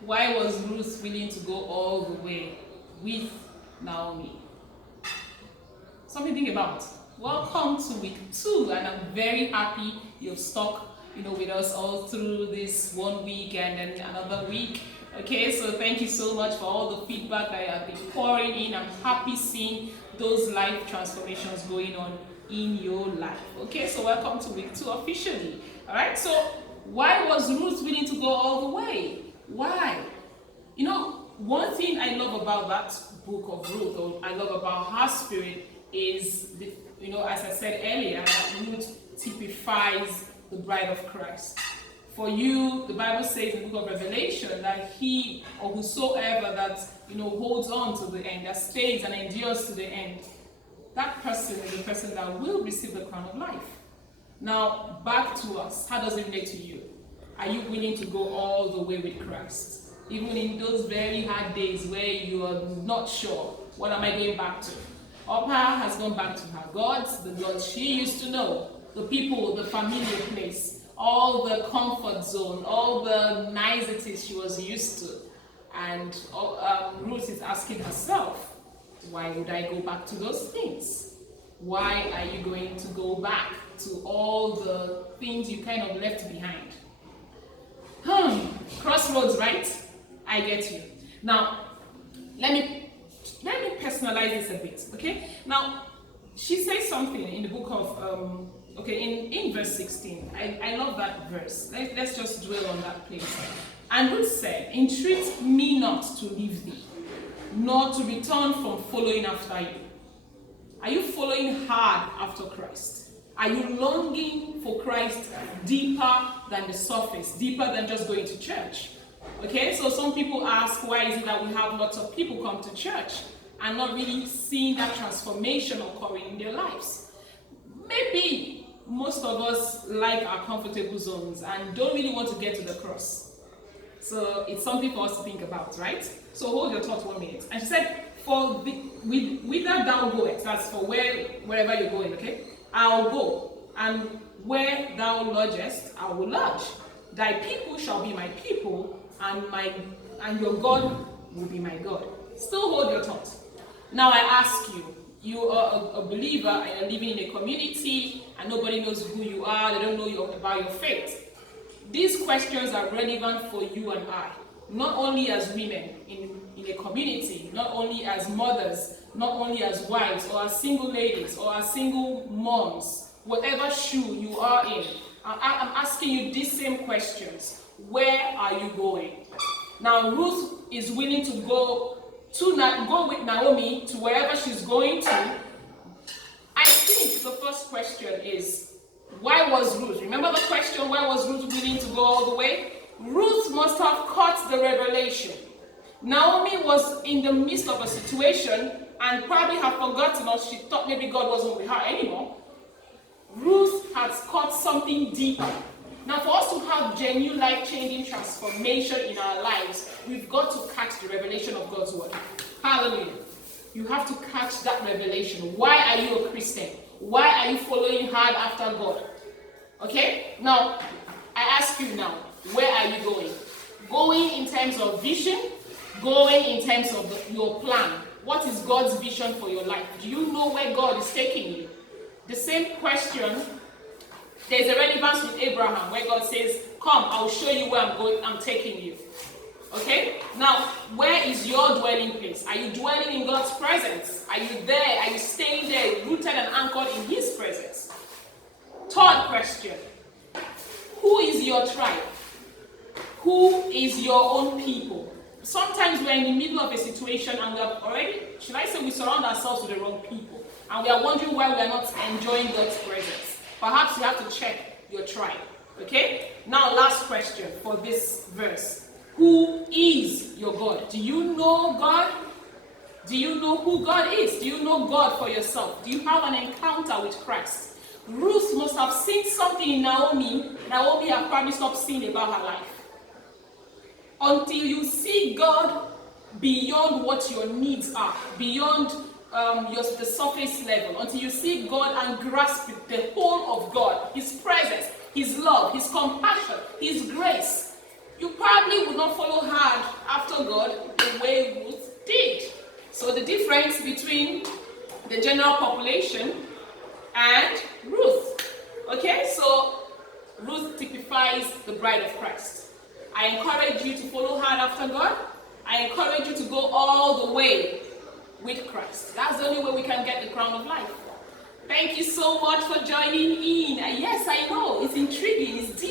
Why was Ruth willing to go all the way with Naomi? Something to think about. Welcome to week 2, and I'm very happy you've stuck with us all through this 1 week and then another week. Okay, so thank you so much for all the feedback that you have been pouring in. I'm happy seeing those life transformations going on in your life. Okay, so welcome to week 2 officially. All right, so why was Ruth willing to go all the way? Why? One thing I love about that book of Ruth, or I love about her spirit, is as I said earlier, that Ruth typifies the bride of Christ. For you, the Bible says in the book of Revelation that he or whosoever that holds on to the end, that stays and endures to the end, that person is the person that will receive the crown of life. Now, back to us. How does it relate to you? Are you willing to go all the way with Christ? Even in those very hard days where you are not sure, what am I going back to? Oprah has gone back to her gods, the gods she used to know, the people, the familiar place, all the comfort zone, all the niceties she was used to. And Ruth is asking herself, why would I go back to those things? Why are you going to go back to all the things you kind of left behind? Crossroads, right? I get you. Now, let me personalize this a bit, okay? Now, she says something in the book of, in verse 16. I love that verse. Let's just dwell on that place. And Ruth said, entreat me not to leave thee, nor to return from following after you. Are you following hard after Christ? Are you longing for Christ deeper than the surface, deeper than just going to church? Okay, so some people ask, why is it that we have lots of people come to church and not really seeing that transformation occurring in their lives? Maybe most of us like our comfortable zones and don't really want to get to the cross. So it's something for us to think about, right? So hold your thought 1 minute. And she said, whither thou goest, that's for wherever you're going, okay? I'll go, and where thou lodgest, I will lodge. Thy people shall be my people, and your God will be my God. Still hold your thought. Now I ask you, you are a believer and you're living in a community and nobody knows who you are, they don't know about your faith. These questions are relevant for you and I, not only as women in a community, not only as mothers, not only as wives or as single ladies or as single moms, whatever shoe you are in. I'm asking you these same questions. Where are you going? Now, Ruth is willing to go with Naomi to wherever she's going to. I think the first question is, why was Ruth? Remember the question, why was Ruth willing to go all the way? Ruth must have caught the revelation. Naomi was in the midst of a situation and probably had forgotten, or she thought maybe God wasn't with her anymore. Ruth has caught something deeper. Now, for us to have genuine life-changing transformation in our lives, we've got to catch the revelation of God's word. Hallelujah. You have to catch that revelation. Why are you a Christian? Why are you following hard after God? Okay? Now, I ask you now, where are you going? Going in terms of vision, going in terms of your plan. What is God's vision for your life? Do you know where God is taking you? The same question, there's a relevance with Abraham where God says, come, I'll show you where I'm taking you. Okay? Now, where is your dwelling place? Are you dwelling in God's presence? Are you there? Are you staying there, rooted and anchored in His presence? Third question, who is your tribe? Who is your own people? Sometimes we're in the middle of a situation and we have already, should I say, we surround ourselves with the wrong people. And we are wondering why we are not enjoying God's presence. Perhaps you have to check your tribe. Okay? Now, last question for this verse. Who is your God? Do you know God? Do you know who God is? Do you know God for yourself? Do you have an encounter with Christ? Ruth must have seen something in Naomi. Naomi had probably stopped seeing about her life. Until you see God beyond what your needs are, beyond the surface level, until you see God and grasp the whole of God, His presence, His love, His compassion, His grace, you probably would not follow hard after God the way Ruth did. So the difference between the general population and Ruth. Okay, so Ruth typifies the bride of Christ. I encourage you to follow hard after God. I encourage you to go all the way with Christ. That's the only way we can get the crown of life. Thank you so much for joining in. Yes, I know, it's intriguing, it's deep.